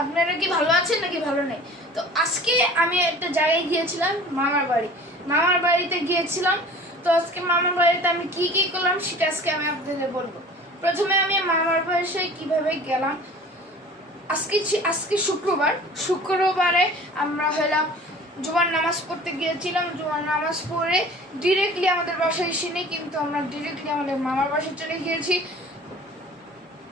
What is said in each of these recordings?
আপনারা কি ভালো আছেন নাকি ভালো নেই? তো আজকে আমি একটা জায়গায় গিয়েছিলাম, মামার বাড়িতে গিয়েছিলাম। তো আজকে মামার বাড়িতে আমি কি কি করলাম সেটা আজকে আমি আপনাদের বলবো। প্রথমে আমি মামার বাসায় কিভাবে গেলাম। আজকে শুক্রবারে আমরা হলাম জুমার নামাজ পড়তে গিয়েছিলাম। জুমার নামাজ পড়ে ডিরেক্টলি আমাদের বাসায় এসে কিন্তু আমরা ডিরেক্টলি আমাদের মামার বাসায় চলে গিয়েছি।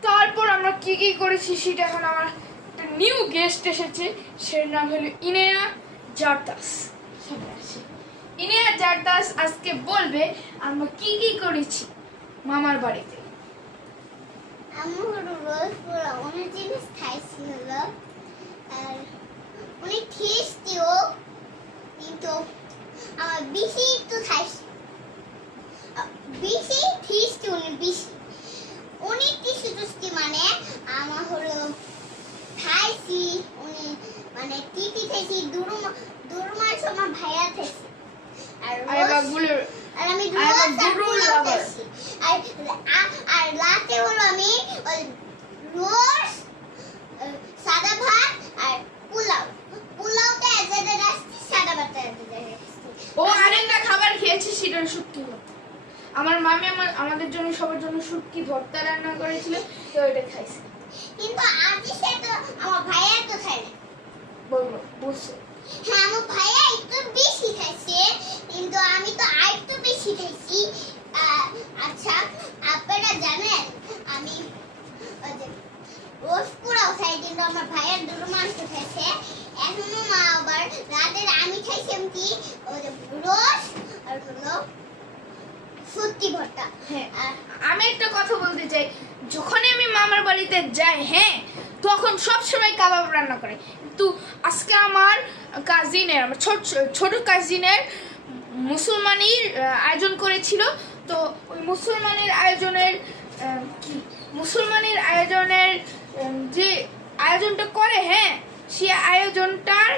তারপর আমরা কি কি করেছি সেটা এখন আমার একটা নিউ গেস্ট এসেছে, সের নাম হলো ইনেয়া জারদাস। ইনেয়া জারদাস আজকে বলবে আমরা কি কি করেছি মামার বাড়িতে। আমার রোজ পুরো অনেক জিনিস খাইছিল আর অনেক টেস্টিও, কিন্তু আমার বেশি তো খাইছি, বেশি টেস্টি অনেক টেস্টি মানে আমার হলো খাইছি অনেক, মানে টিটি খাইছি, দুরমার সময় ভাইয়া খাইছি আর আমি খাইছি। আর রাতে হলো আমি রোজ সাদা ভাত আর পোলাওটা এজেডে রাখছি, সাদা ভাতটা এজেডে রাখছি। ও আরেকটা খাবার খেয়েছি, সেটা শুটকি ভর্তা। আমার মামি আমাদের জন্য সবার জন্য শুটকি ভর্তা রান্না করেছিল, তো ওইটা খাইছি। কিন্তু আজ সেটা আমার ভাইয়া তো খায় না। বুঝছো? হ্যাঁ, আমার ভাইয়া একটু বেশি খাইছে, কিন্তু আমি তো আরেকটু বেশি খাইছি। আচ্ছা, আপনারা জানেন আমি রোজ পোলাও খাই, কিন্তু আমার ভাইয়ের দুটো মাংস খাইছে। এখনো মা আবার রাতের আমি খাইছিলাম কি রোজ আর হলো শুটকি ভর্তা। হ্যাঁ, আমি একটা কথা বলতে চাই, যখনই আমি মামার বাড়িতে যাই, হ্যাঁ, তখন সবসময় কাবাব রান্না করে। কিন্তু আজকে আমার ছোট কাজিনের মুসলমানির আয়োজন করেছিল। তো ওই মুসলমানের আয়োজনের যে আয়োজনটা করে, হ্যাঁ, সে আয়োজনটার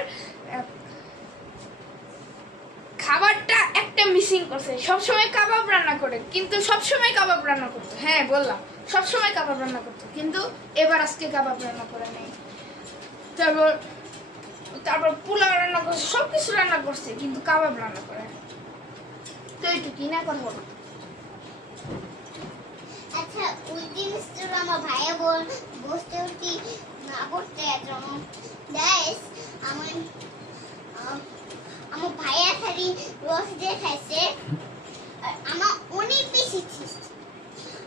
খাবারটা একটা মিসিং করছে। সবসময় কাবাব রান্না করে, কিন্তু সবসময় কাবাব রান্না করতো। হ্যাঁ, বললাম সবসময় কাবাব রান্না করতো, কিন্তু আজকে কাবাব রান্না করে নেই। তারপর পোলাও রান্না করছে, সবকিছু রান্না করছে, কিন্তু কাবাব রান্না করে না। তো এইটুকু না কথা বলো। আচ্ছা, ওই জিনিসটা আমার ভাইয়া বসতে উঠি না করতে যেমন গ্যাস আমার ভাইয়া খালি রস দিয়ে খাইছে, আর আমার অনেক বেশি টেস্ট।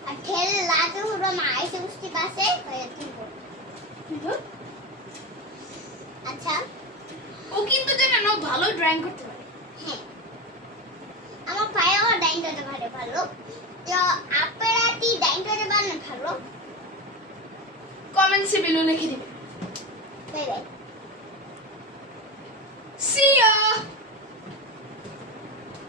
আর ঠেলে লাগে হলো আমার আইসে বুঝতে পারছে আচ্ছা, ও কিন্তু জানেন ও ভালো ড্রয়িং করতে পারে। হ্যাঁ, আমার ভাইয়া ড্রয়িং করতে পারে ভালো। তো আপনারা কি ড্রয়িং করতে পারেন ভালো? কমেন্টসে লিখে দিবেন। Bye bye.